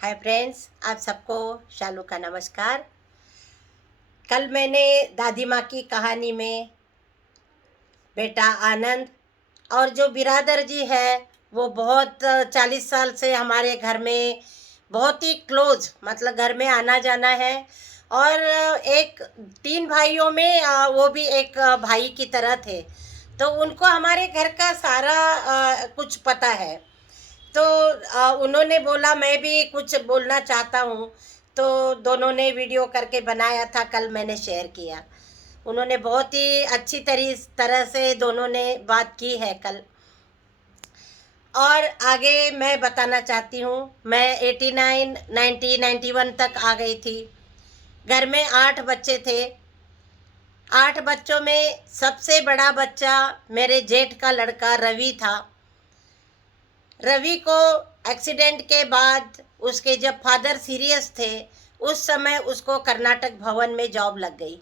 Hi friends, आप सबको शालू का नमस्कार। कल मैंने दादी माँ की कहानी में बेटा आनंद और जो बिरादर जी है वो बहुत 40 साल से हमारे घर में बहुत ही क्लोज, मतलब घर में आना जाना है। और एक 3 भाइयों में वो भी एक भाई की तरह थे, तो उनको हमारे घर का सारा कुछ पता है। तो उन्होंने बोला मैं भी कुछ बोलना चाहता हूँ, तो दोनों ने वीडियो करके बनाया था, कल मैंने शेयर किया। उन्होंने बहुत ही अच्छी तरह से दोनों ने बात की है कल। और आगे मैं बताना चाहती हूँ, मैं 89, 90, 91 तक आ गई थी। घर में 8 बच्चे थे। 8 बच्चों में सबसे बड़ा बच्चा मेरे जेठ का लड़का रवि था। रवि को एक्सीडेंट के बाद उसके जब फादर सीरियस थे, उस समय उसको कर्नाटक भवन में जॉब लग गई,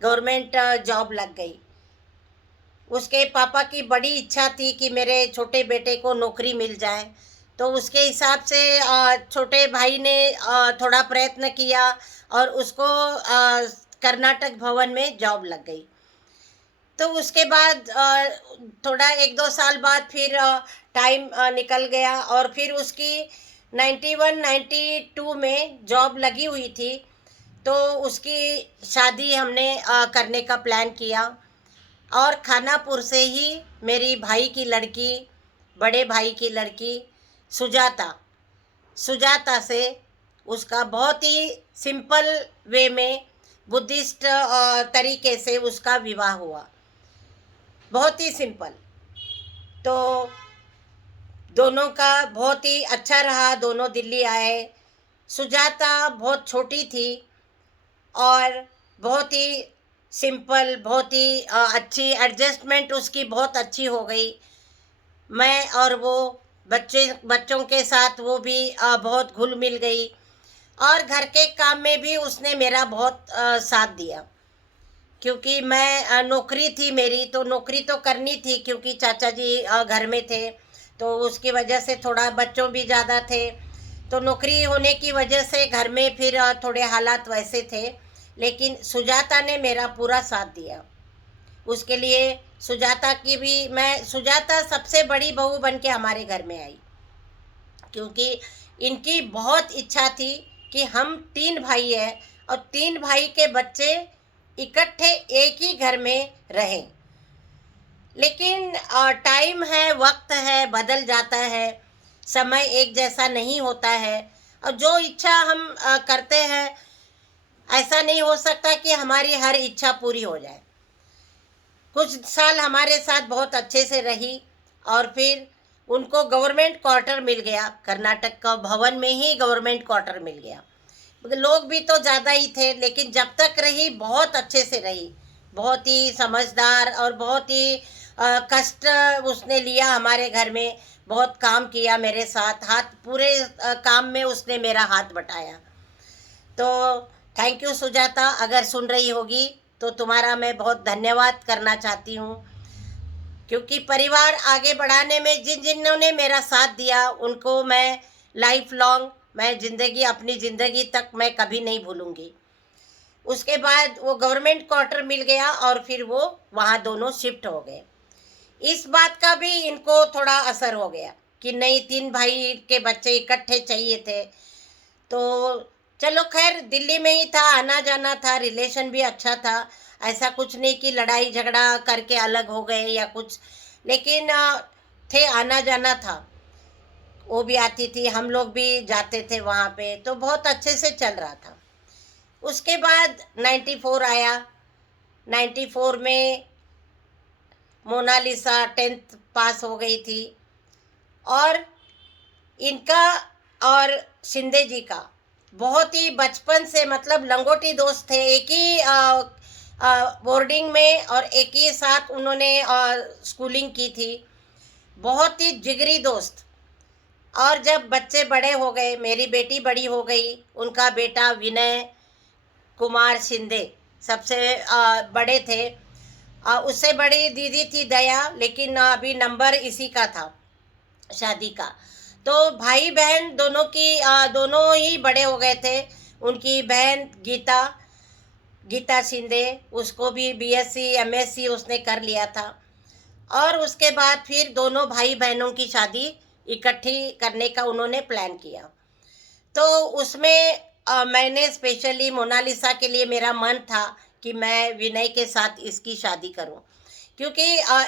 गवर्नमेंट जॉब लग गई। उसके पापा की बड़ी इच्छा थी कि मेरे छोटे बेटे को नौकरी मिल जाए, तो उसके हिसाब से छोटे भाई ने थोड़ा प्रयत्न किया और उसको कर्नाटक भवन में जॉब लग गई। तो उसके बाद थोड़ा 1-2 साल बाद फिर टाइम निकल गया और फिर उसकी 91, 92 में जॉब लगी हुई थी। तो उसकी शादी हमने करने का प्लान किया। और खानापुर से ही मेरी भाई की लड़की, बड़े भाई की लड़की सुजाता, सुजाता से उसका बहुत ही सिंपल वे में, बुद्धिस्ट तरीके से उसका विवाह हुआ, बहुत ही सिंपल। तो दोनों का बहुत ही अच्छा रहा, दोनों दिल्ली आए। सुजाता बहुत छोटी थी और बहुत ही सिंपल, बहुत ही अच्छी एडजस्टमेंट उसकी बहुत अच्छी हो गई। मैं और वो बच्चों के साथ वो भी बहुत घुल मिल गई। और घर के काम में भी उसने मेरा बहुत साथ दिया, क्योंकि मैं नौकरी थी मेरी, तो नौकरी तो करनी थी क्योंकि चाचा जी घर में थे, तो उसकी वजह से थोड़ा बच्चों भी ज़्यादा थे। तो नौकरी होने की वजह से घर में फिर थोड़े हालात वैसे थे, लेकिन सुजाता ने मेरा पूरा साथ दिया। उसके लिए सुजाता सबसे बड़ी बहू बन के हमारे घर में आई, क्योंकि इनकी बहुत इच्छा थी कि हम 3 भाई हैं और 3 भाई के बच्चे इकट्ठे एक ही घर में रहें। लेकिन टाइम है, वक्त है, बदल जाता है, समय एक जैसा नहीं होता है। और जो इच्छा हम करते हैं, ऐसा नहीं हो सकता कि हमारी हर इच्छा पूरी हो जाए। कुछ साल हमारे साथ बहुत अच्छे से रही और फिर उनको गवर्नमेंट क्वार्टर मिल गया, कर्नाटक का भवन में ही गवर्नमेंट क्वार्टर मिल गया। लोग भी तो ज़्यादा ही थे, लेकिन जब तक रही बहुत अच्छे से रही, बहुत ही समझदार और बहुत ही कष्ट उसने लिया हमारे घर में, बहुत काम किया मेरे साथ, हाथ पूरे काम में उसने मेरा हाथ बटाया। तो थैंक यू सुजाता, अगर सुन रही होगी तो तुम्हारा मैं बहुत धन्यवाद करना चाहती हूँ, क्योंकि परिवार आगे बढ़ाने में जिन्होंने मेरा साथ दिया उनको मैं लाइफ लॉन्ग, मैं ज़िंदगी, अपनी ज़िंदगी तक मैं कभी नहीं भूलूंगी। उसके बाद वो गवर्नमेंट क्वार्टर मिल गया और फिर वो वहाँ दोनों शिफ्ट हो गए। इस बात का भी इनको थोड़ा असर हो गया कि नहीं, 3 भाई के बच्चे इकट्ठे चाहिए थे। तो चलो खैर, दिल्ली में ही था, आना जाना था, रिलेशन भी अच्छा था, ऐसा कुछ नहीं कि लड़ाई झगड़ा करके अलग हो गए या कुछ, लेकिन थे, आना जाना था। वो भी आती थी, हम लोग भी जाते थे वहाँ पे, तो बहुत अच्छे से चल रहा था। उसके बाद 94 आया। 94 में मोनालिसा 10th पास हो गई थी। और इनका और शिंदे जी का बहुत ही बचपन से, मतलब लंगोटी दोस्त थे, एक ही बोर्डिंग में और एक ही साथ उन्होंने स्कूलिंग की थी, बहुत ही जिगरी दोस्त। और जब बच्चे बड़े हो गए, मेरी बेटी बड़ी हो गई, उनका बेटा विनय कुमार शिंदे सबसे बड़े थे। उससे बड़ी दीदी थी दया, लेकिन अभी नंबर इसी का था शादी का। तो भाई बहन दोनों की दोनों ही बड़े हो गए थे। उनकी बहन गीता गीता शिंदे, उसको भी बीएससी एमएससी उसने कर लिया था। और उसके बाद फिर दोनों भाई बहनों की शादी इकट्ठी करने का उन्होंने प्लान किया। तो उसमें मैंने स्पेशली मोनालिसा के लिए मेरा मन था कि मैं विनय के साथ इसकी शादी करूं, क्योंकि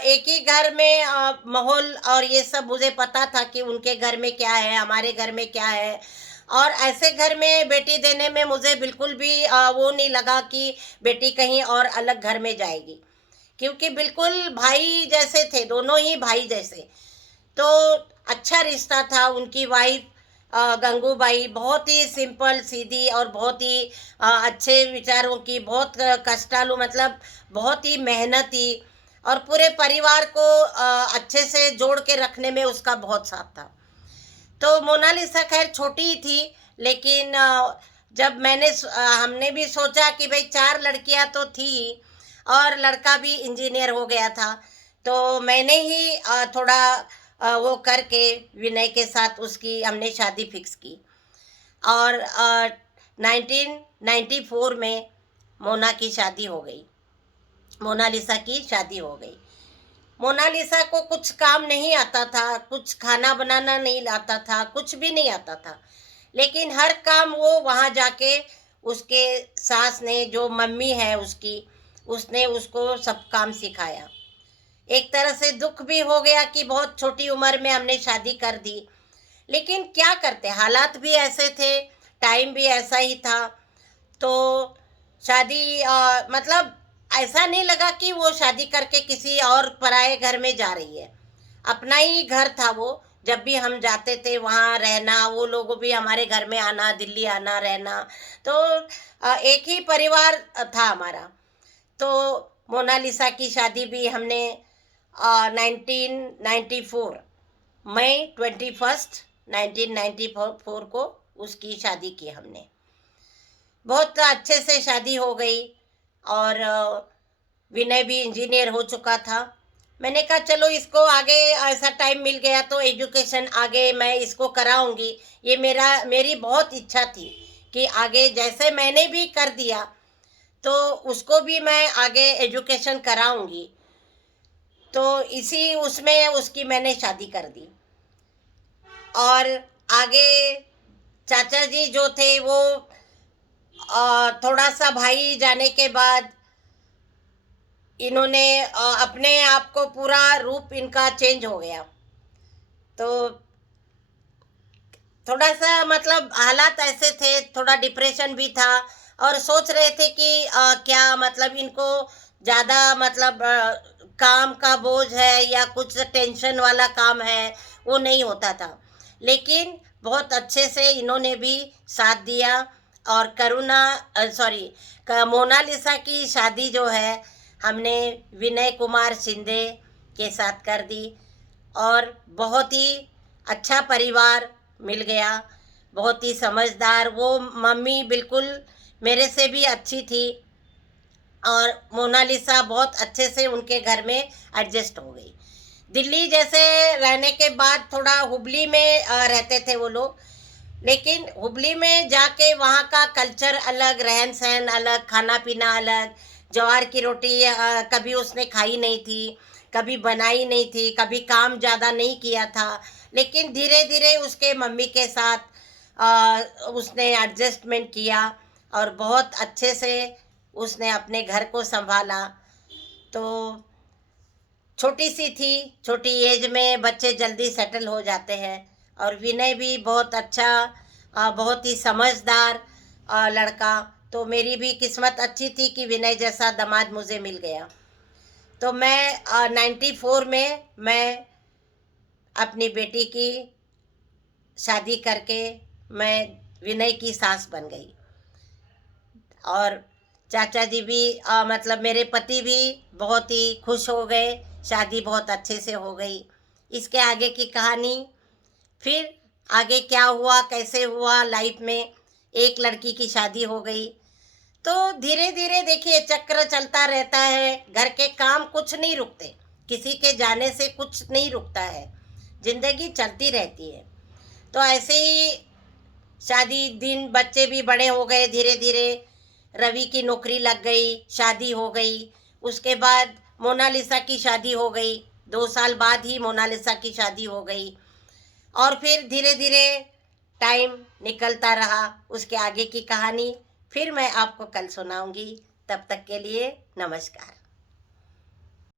एक ही घर में माहौल और ये सब मुझे पता था कि उनके घर में क्या है, हमारे घर में क्या है। और ऐसे घर में बेटी देने में मुझे बिल्कुल भी वो नहीं लगा कि बेटी कहीं और अलग घर में जाएगी, क्योंकि बिल्कुल भाई जैसे थे, दोनों ही भाई जैसे। तो अच्छा रिश्ता था। उनकी वाइफ गंगूबाई बहुत ही सिंपल सीधी और बहुत ही अच्छे विचारों की, बहुत कष्टालु, मतलब बहुत ही मेहनती, और पूरे परिवार को अच्छे से जोड़ के रखने में उसका बहुत साथ था। तो मोनालिसा खैर छोटी ही थी, लेकिन जब हमने भी सोचा कि भाई 4 लड़कियां तो थी और लड़का भी इंजीनियर हो गया था, तो मैंने ही थोड़ा वो करके विनय के साथ उसकी हमने शादी फिक्स की। और 1994 में मोना की शादी हो गई, मोनालिसा की शादी हो गई। मोनालिसा को कुछ काम नहीं आता था, कुछ खाना बनाना नहीं आता था, कुछ भी नहीं आता था, लेकिन हर काम वो वहाँ जाके उसके सास ने, जो मम्मी है उसकी, उसने उसको सब काम सिखाया। एक तरह से दुख भी हो गया कि बहुत छोटी उम्र में हमने शादी कर दी, लेकिन क्या करते, हालात भी ऐसे थे, टाइम भी ऐसा ही था। तो शादी मतलब ऐसा नहीं लगा कि वो शादी करके किसी और पराए घर में जा रही है। अपना ही घर था वो। जब भी हम जाते थे वहाँ रहना, वो लोगों भी हमारे घर में आना, दिल्ली आना, रहना। तो एक ही परिवार था हमारा। तो मोनालिसा की शादी भी हमने 1994 मई 21 1994 को उसकी शादी की हमने। बहुत अच्छे से शादी हो गई। और विनय भी इंजीनियर हो चुका था। मैंने कहा चलो इसको आगे ऐसा टाइम मिल गया तो एजुकेशन आगे मैं इसको कराऊंगी। ये मेरी बहुत इच्छा थी कि आगे जैसे मैंने भी कर दिया तो उसको भी मैं आगे एजुकेशन कराऊंगी। तो इसी उसमें उसकी मैंने शादी कर दी। और आगे चाचा जी जो थे वो थोड़ा सा भाई जाने के बाद इन्होंने अपने आप को पूरा रूप इनका चेंज हो गया। तो थोड़ा सा मतलब हालात ऐसे थे, थोड़ा डिप्रेशन भी था। और सोच रहे थे कि क्या मतलब इनको ज़्यादा मतलब काम का बोझ है या कुछ टेंशन वाला काम है, वो नहीं होता था। लेकिन बहुत अच्छे से इन्होंने भी साथ दिया। और मोनालिसा की शादी जो है हमने विनय कुमार शिंदे के साथ कर दी। और बहुत ही अच्छा परिवार मिल गया, बहुत ही समझदार। वो मम्मी बिल्कुल मेरे से भी अच्छी थी, और मोनालिसा बहुत अच्छे से उनके घर में एडजस्ट हो गई। दिल्ली जैसे रहने के बाद थोड़ा हुबली में रहते थे वो लोग, लेकिन हुबली में जाके वहाँ का कल्चर अलग, रहन सहन अलग, खाना पीना अलग। ज्वार की रोटी कभी उसने खाई नहीं थी, कभी बनाई नहीं थी, कभी काम ज़्यादा नहीं किया था। लेकिन धीरे धीरे उसके मम्मी के साथ उसने एडजस्टमेंट किया और बहुत अच्छे से उसने अपने घर को संभाला। तो छोटी सी थी, छोटी एज में बच्चे जल्दी सेटल हो जाते हैं। और विनय भी बहुत अच्छा, बहुत ही समझदार लड़का। तो मेरी भी किस्मत अच्छी थी कि विनय जैसा दामाद मुझे मिल गया। तो मैं 94 में मैं अपनी बेटी की शादी करके मैं विनय की सास बन गई। और चाचा जी भी मतलब मेरे पति भी बहुत ही खुश हो गए, शादी बहुत अच्छे से हो गई। इसके आगे की कहानी, फिर आगे क्या हुआ, कैसे हुआ लाइफ में, एक लड़की की शादी हो गई। तो धीरे धीरे देखिए चक्र चलता रहता है, घर के काम कुछ नहीं रुकते, किसी के जाने से कुछ नहीं रुकता है, जिंदगी चलती रहती है। तो ऐसे ही शादी दिन बच्चे भी बड़े हो गए धीरे धीरे। रवि की नौकरी लग गई, शादी हो गई। उसके बाद मोनालिसा की शादी हो गई, 2 साल बाद ही मोनालिसा की शादी हो गई। और फिर धीरे धीरे टाइम निकलता रहा, उसके आगे की कहानी फिर मैं आपको कल सुनाऊंगी। तब तक के लिए नमस्कार।